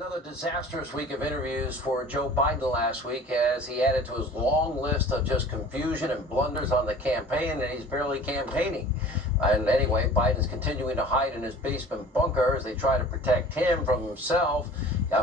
Another disastrous week of interviews for Joe Biden last week as he added to his long list of just confusion and blunders on the campaign, and he's barely campaigning. And anyway, Biden's continuing to hide in his basement bunker as they try to protect him from himself.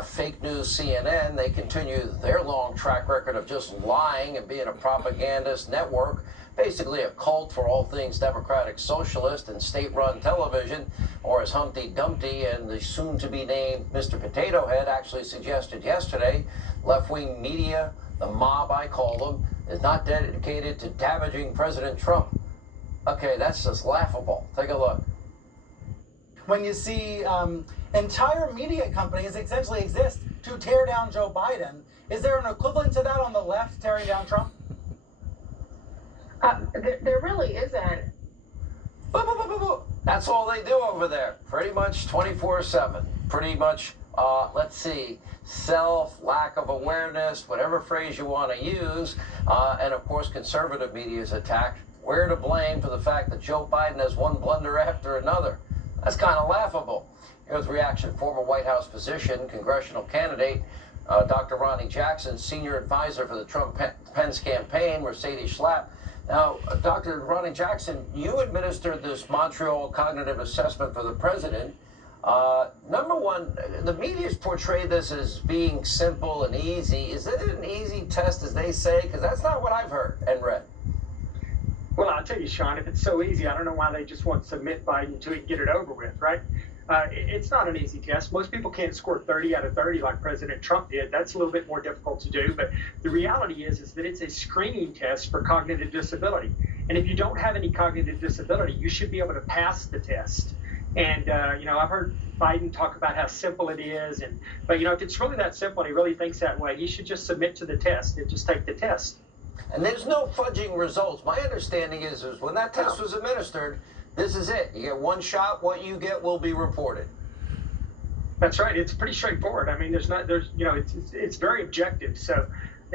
Fake news CNN, they continue their long track record of just lying and being a propagandist network, basically a cult for all things democratic socialist and state-run television, or as Humpty Dumpty and the soon-to-be-named Mr. Potato Head actually suggested yesterday, left-wing media, the mob I call them, is not dedicated to damaging President Trump. Okay, that's just laughable. Take a look. When you see entire media companies essentially exist to tear down Joe Biden, is there an equivalent to that on the left, tearing down Trump? There really isn't. That's all they do over there, pretty much 24/7. Pretty much, let's see, self, lack of awareness, whatever phrase you want to use. And of course, conservative media is attacked. We're to blame for the fact that Joe Biden has one blunder after another. That's kind of laughable. Here's reaction. Former White House physician, congressional candidate, Dr. Ronny Jackson, senior advisor for the Trump-Pence campaign, Mercedes Schlapp. Now, Dr. Ronny Jackson, you administered this Montreal cognitive assessment for the president. Number one, the media's portrayed this as being simple and easy. Is it an easy test, as they say? Because that's not what I've heard and read. Well, I'll tell you, Sean, if it's so easy, I don't know why they just want to submit Biden to it and get it over with, right? It's not an easy test. Most people can't score 30 out of 30 like President Trump did. That's a little bit more difficult to do. But the reality is that it's a screening test for cognitive disability. And if you don't have any cognitive disability, you should be able to pass the test. And, I've heard Biden talk about how simple it is. But if it's really that simple and he really thinks that way, he should just submit to the test and just take the test. And there's no fudging results. My understanding is when that test was administered, this is it. You get one shot. What you get will be reported. That's right. It's pretty straightforward. I mean, it's very objective. So,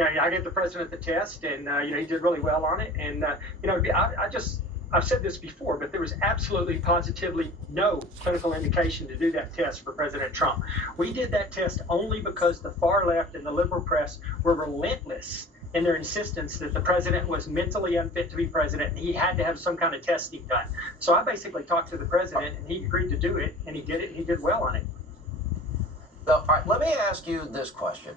I get the president the test, and he did really well on it. And I've said this before, but there was absolutely, positively no clinical indication to do that test for President Trump. We did that test only because the far left and the liberal press were relentless in their insistence that the president was mentally unfit to be president and he had to have some kind of testing done. So I basically talked to the president and he agreed to do it, and he did it, and he did well on it. All right, let me ask you this question.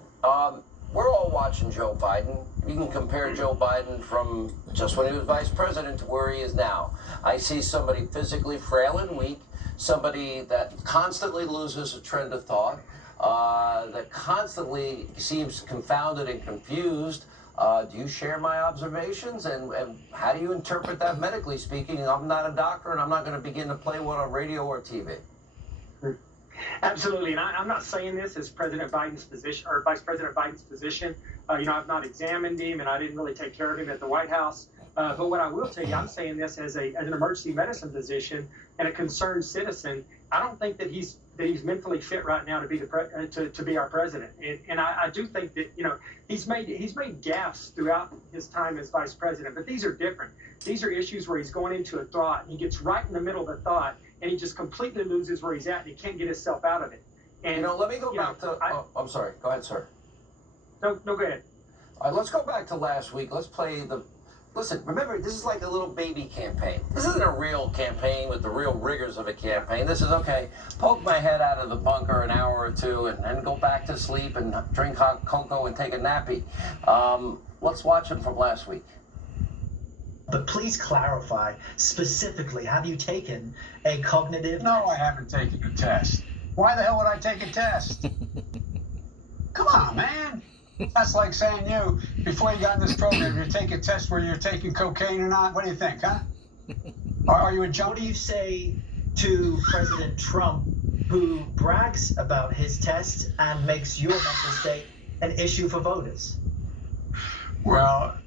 We're all watching Joe Biden. You can compare Joe Biden from just when he was vice president to where he is now. I see somebody physically frail and weak, somebody that constantly loses a trend of thought, that constantly seems confounded and confused. Do you share my observations, and how do you interpret that medically speaking? I'm not a doctor, and I'm not going to begin to play one on radio or TV. Absolutely, and I'm not saying this as President Biden's position or Vice President Biden's position. I've not examined him, and I didn't really take care of him at the White House. But what I will tell you, I'm saying this as an emergency medicine physician and a concerned citizen. I don't think that he's mentally fit right now to be to be our president. And I do think that he's made gaffes throughout his time as vice president, but these are different. These are issues where he's going into a thought and he gets right in the middle of the thought and he just completely loses where he's at and he can't get himself out of it. And let me go back to. I'm sorry. Go ahead, sir. No, go ahead. All right, let's go back to last week. Let's play the. Listen, remember, this is like a little baby campaign. This isn't a real campaign with the real rigors of a campaign. This is, okay, poke my head out of the bunker an hour or two and then go back to sleep and drink hot cocoa and take a nappy. Let's watch him from last week. But please clarify specifically, have you taken a cognitive No, I haven't taken a test. Why the hell would I take a test? Come on, man. That's like saying before you got in this program, you take a test where you're taking cocaine or not. What do you think, huh? Are you a junkie? What do you say to President Trump, who brags about his test and makes your mental state an issue for voters? Well,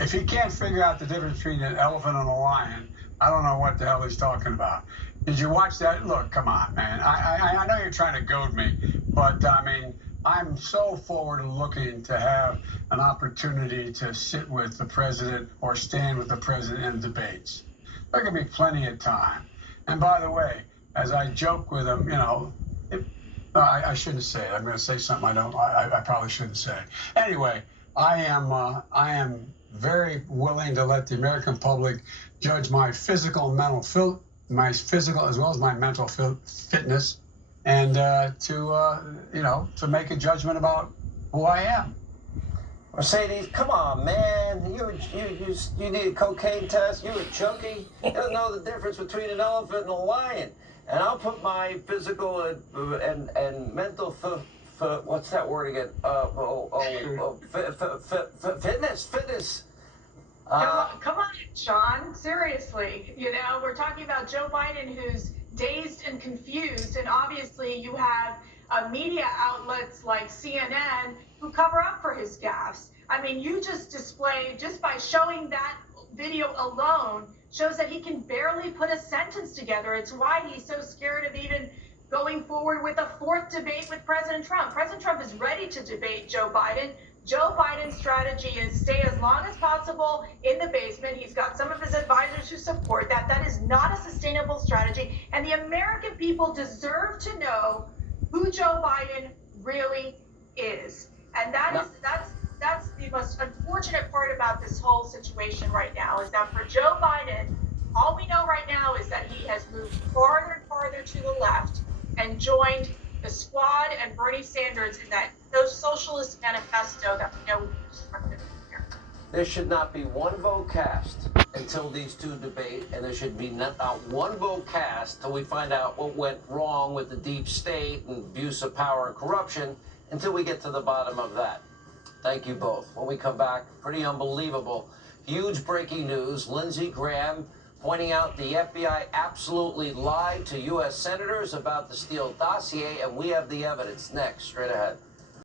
if he can't figure out the difference between an elephant and a lion, I don't know what the hell he's talking about. Did you watch that? Look, come on, man. I know you're trying to goad me, but I mean, I'm so forward looking to have an opportunity to sit with the president or stand with the president in debates. There can be plenty of time. And by the way, as I joke with him, No, I shouldn't say it. I'm going to say something I probably shouldn't say. Anyway, I am very willing to let the American public judge my physical and mental my physical as well as my mental fitness, and to make a judgment about who I am. Mercedes, come on, man. You need a cocaine test? You a junkie? You don't know the difference between an elephant and a lion. And I'll put my physical and mental what's that word again? Fitness. Come on, Sean. Seriously. You know, we're talking about Joe Biden, who's dazed and confused, and obviously you have media outlets like CNN who cover up for his gaffes. I mean, you just displayed, just by showing that video alone, shows that he can barely put a sentence together. It's why he's so scared of even going forward with a fourth debate with President Trump. President Trump is ready to debate Joe Biden. Joe Biden's strategy is stay as long as possible in the basement. He's got some of his advisors who support that. That is not a sustainable strategy. And the American people deserve to know who Joe Biden really is. And that's the most unfortunate part about this whole situation right now, is that for Joe Biden, all we know right now is that he has moved farther and farther to the left and joined the Squad and Bernie Sanders in that socialist manifesto that we know we constructed here. There should not be one vote cast until these two debate, and there should be not one vote cast till we find out what went wrong with the deep state and abuse of power and corruption, until we get to the bottom of that. Thank you both. When we come back, pretty unbelievable. Huge breaking news. Lindsey Graham pointing out the FBI absolutely lied to U.S. senators about the Steele dossier, and we have the evidence. Next, straight ahead.